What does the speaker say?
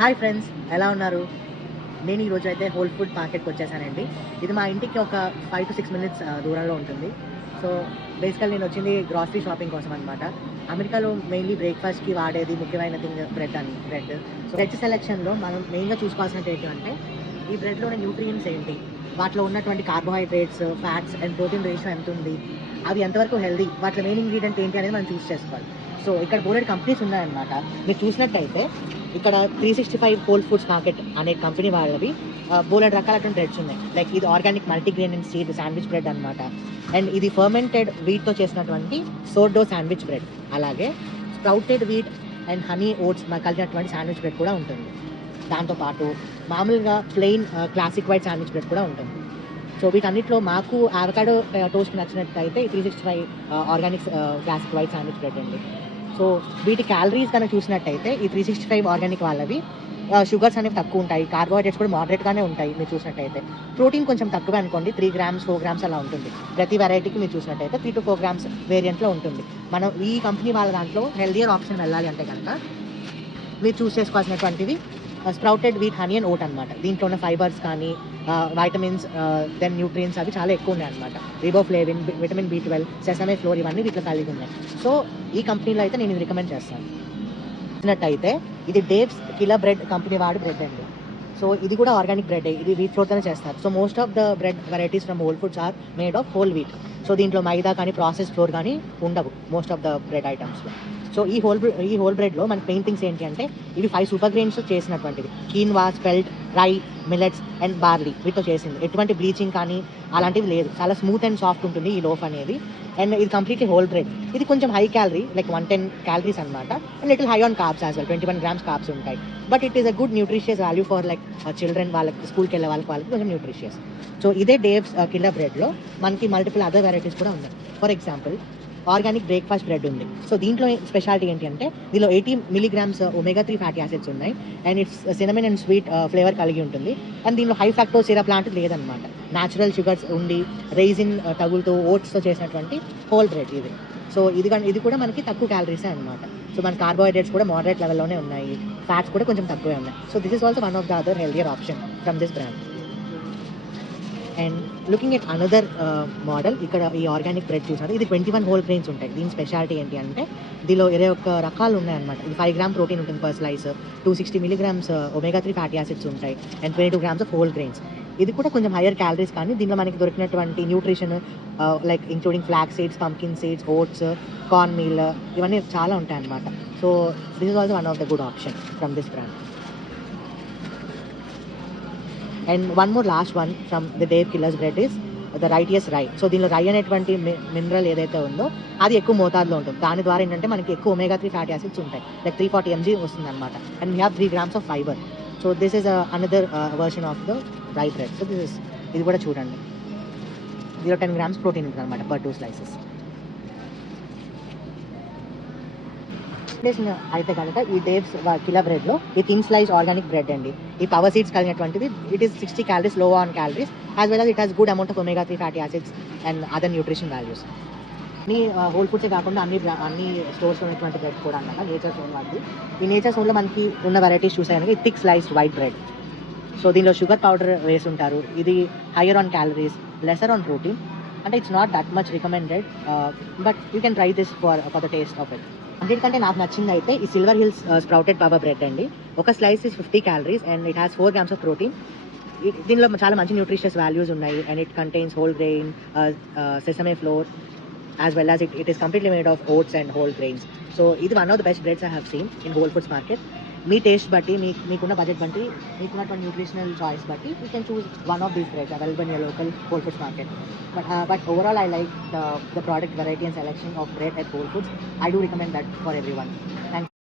Hi friends, ఎలా ఉన్నారు? నేను ఈరోజు అయితే హోల్ ఫుడ్ మార్కెట్కి వచ్చేసానండి. ఇది మా ఇంటికి ఒక 5 to 6 మినిట్స్ దూరంలో ఉంటుంది. సో బేసికల్ నేను వచ్చింది గ్రాసరీ షాపింగ్ కోసం అనమాట. అమెరికాలో మెయిన్లీ బ్రేక్ఫాస్ట్కి వాడేది ముఖ్యమైన థింగ్ బ్రెడ్. సో వెజ్ సెలెక్షన్లో మనం మెయిన్గా చూసుకోవాల్సినది ఏంటంటే ఈ బ్రెడ్లోని న్యూట్రియంట్స్ ఏంటి, వాటిలో ఉన్నటువంటి carbohydrates, fats and protein ratio ఎంత ఉంది, అవి ఎంతవరకు హెల్దీ, వాటిలో మెయిన్ ఇంగ్రీడియంట్ ఏంటి అనేది మనం చూస్ చేసుకోవాలి. సో ఇక్కడ బోలెడు కంపెనీస్ ఉన్నాయన్నమాట. మీరు చూసినట్టయితే ఇక్కడ 365 హోల్ ఫుడ్స్ మార్కెట్ అనే కంపెనీ వాళ్ళవి బోలెడు రకాలైన బ్రెడ్స్ ఉన్నాయి. లైక్ ఇది organic multigrain and seed sandwich bread అనమాట. అండ్ ఇది ఫర్మెంటెడ్ వీట్తో చేసినటువంటి సోర్డో శాండ్విచ్ బ్రెడ్. అలాగే sprouted wheat and honey oats కలిగినటువంటి శాండ్విచ్ బ్రెడ్ కూడా ఉంటుంది. దాంతోపాటు మామూలుగా plain classic white sandwich bread కూడా ఉంటుంది. సో వీటన్నిటిలో మాకు అవకాడో టోస్ట్ నచ్చినట్టయితే 365 organic classic white sandwich bread అండి. సో వీటి క్యాలరీస్ కనుక చూసినట్టయితే ఈ 365 ఆర్గానిక్ వాళ్ళవి షుగర్స్ అనేవి తక్కువ ఉంటాయి, కార్బోహైడ్రేట్స్ కూడా మోడరేట్గానే ఉంటాయి. మీరు చూసినట్టయితే ప్రోటీన్ కొంచెం తక్కువ అనుకోండి, 3 grams 4 grams అలా ఉంటుంది. ప్రతి వెరైటీకి మీరు చూసినట్టయితే 3 to 4 grams వేరియంట్లో ఉంటుంది. మనం ఈ కంపెనీ వాళ్ళ దాంట్లో హెల్దియర్ ఆప్షన్ వెళ్ళాలి అంటే కనుక మీరు చూస్ చేసుకోవాల్సినటువంటివి sprouted wheat honey and oat అనమాట. దీంట్లో ఉన్న ఫైబర్స్ కానీ వైటమిన్స్ దెన్ న్యూట్రియన్స్ అవి చాలా ఎక్కువ ఉన్నాయి అనమాట. Riboflavin, vitamin B12, sesame floor ఇవన్నీ వీటిలో కలిగి ఉన్నాయి. సో ఈ కంపెనీలో అయితే నేను ఇది రికమెండ్ చేస్తాను. చూసినట్టయితే ఇది డేవ్స్ కిలర్ బ్రెడ్ కంపెనీ వాడి బ్రెడ్ అండి. సో ఇది కూడా ఆర్గానిక్ బ్రెడ్, ఇది వీట్ ఫ్లోర్తోనే చేస్తారు. So most of the bread varieties from Whole Foods are made of whole wheat. So దీంట్లో మైదా కానీ ప్రాసెస్ ఫ్లోర్ కానీ ఉండవు మోస్ట్ ఆఫ్ ద బ్రెడ్ ఐటమ్స్లో. సో ఈ హోల్ బ్రెడ్లో మనకి మెయిన్ థింగ్స్ ఏంటి అంటే ఇవి 5 సూపర్ గ్రెయిన్స్ చేసినటువంటివి. Quinoa, spelt, rye, millets and barley వీటితో చేసింది. ఎటువంటి బ్లీచింగ్ కానీ అలాంటివి లేదు. చాలా స్మూత్ అండ్ సాఫ్ట్ ఉంటుంది ఈ లోఫ్ అనేది. అండ్ ఇది కంప్లీట్లీ హోల్ బ్రెడ్. ఇది కొంచెం హై క్యాలరీ, లైక్ 110 calories అనమాట. And little high on carbs as well, 21 grams carbs ఉంటాయి. But it is a good nutritious value for like children, వాళ్ళకి స్కూల్కి వెళ్ళే వాళ్ళకి కొంచెం న్యూట్రిషియస్. సో ఇదే డేవ్స్ కిల్లర్ బ్రెడ్లో మనకి మల్టిపుల్ అదర్ వెరైటీస్ కూడా ఉన్నాయి. For example organic breakfast bread ఉంది. సో దీంట్లో స్పెషాలిటీ ఏంటి అంటే దీనిలో 80 milligrams omega-3 ఫ్యాటీ యాసిడ్స్ ఉన్నాయి. And it's cinnamon and sweet flavour కలిగి ఉంటుంది. అండ్ దీనిలో హై ఫ్యాక్టోస్ సిరప్ లాంటిది లేదనమాట. న్యాచురల్ షుగర్స్ ఉండి రైజిన్ తగులుతూ ఓట్స్తో చేసినటువంటి హోల్ బ్రెడ్ ఇది. సో ఇది కూడా మనకి తక్కువ క్యాలరీసే అనమాట. సో మన కార్బోహైడ్రేట్స్ కూడా మోడరేట్ లెవెల్లోనే ఉన్నాయి, ఫ్యాట్స్ కూడా కొంచెం తక్కువే ఉన్నాయి. So this is also one of the other healthier option from this brand. And looking at another model, ఇక్కడ ఈ ఆర్గానిక్ బ్రెడ్ చూసారు. ఇది 21 హోల్ గ్రెయిన్స్ ఉంటాయి. దీని స్పెషాలిటీ ఏంటి అంటే దీనిలో 21 రకాలు ఉన్నాయన్నమాట. ఇది 5 grams ప్రోటీన్ ఉంటుంది per slice, 260 milligrams omega-3 fatty acids ఉంటాయి, and 22 grams of whole grains. ఇది కూడా కొంచెం హయ్యర్ క్యాలరీస్, కానీ దీనిలో మనకి దొరికినటువంటి nutrition like including flax seeds, pumpkin seeds, oats, corn meal ఇవన్నీ చాలా ఉంటాయి అన్నమాట. So this is also one of the good option from this brand. And one more last one from the Dave killers bread is the righteous rye. So దీనిలో రై అనేటువంటి mineral ఏదైతే ఉందో అది ఎక్కువ మోతాదులో ఉంటుంది. దాని ద్వారా ఏంటంటే మనకి ఎక్కువ omega-3 ఫ్యాటీ యాసిడ్స్ ఉంటాయి, లైక్ 340 mg వస్తుంది అనమాట. And we have 3 grams of fibre. So this is another version of the rye bread. So ఇది కూడా చూడండి, దీనిలో 10 grams ప్రోటీన్ ఉంటుంది అనమాట పర్ 2 slices. అయితే కనుక ఈ డేవ్స్ కిలర్ బ్రెడ్లో ఈ థిన్ స్లైస్ ఆర్గానిక్ బ్రెడ్ అండి. ఈ పవర్ సీడ్స్ కలిగినటువంటిది. It is 60 calories low on calories, as well as it has good amount of omega-3 fatty acids and other nutrition values. అన్ని హోల్ ఫుడ్సే కాకుండా అన్ని స్టోర్స్లో ఉన్నటువంటి బ్రెడ్ కూడా అన్నమాట. నేచర్ సోన్ వాటి, ఈ నేచర్ సోన్లో మనకి ఉన్న వెరైటీస్ చూసాయనగా thick sliced white bread. So దీనిలో షుగర్ పౌడర్ వేసి ఉంటారు. ఇది higher on calories, lesser on protein. అంటే it's not that much recommended, but you can try this for the taste of it. అన్నిటికంటే నాకు నచ్చింది అయితే ఈ Silver Hills sprouted power bread అండి. ఒక slice is 50 calories and it has 4 grams of protein. దీనిలో చాలా మంచి న్యూట్రిషియస్ వాల్యూస్ ఉన్నాయి. And it contains whole grain, sesame floor, as well as it is completely made of oats and whole grains. So ఇది one of the best breads I have seen in Whole Foods market. Me taste బట్టి, మీకున్న budget బట్టి, మీకున్నటువంటి nutritional choice బట్టి you can choose one of these breads available in your local Whole Foods market. But overall I like the product variety and selection of bread at Whole Foods. I do recommend that for everyone. Thank you.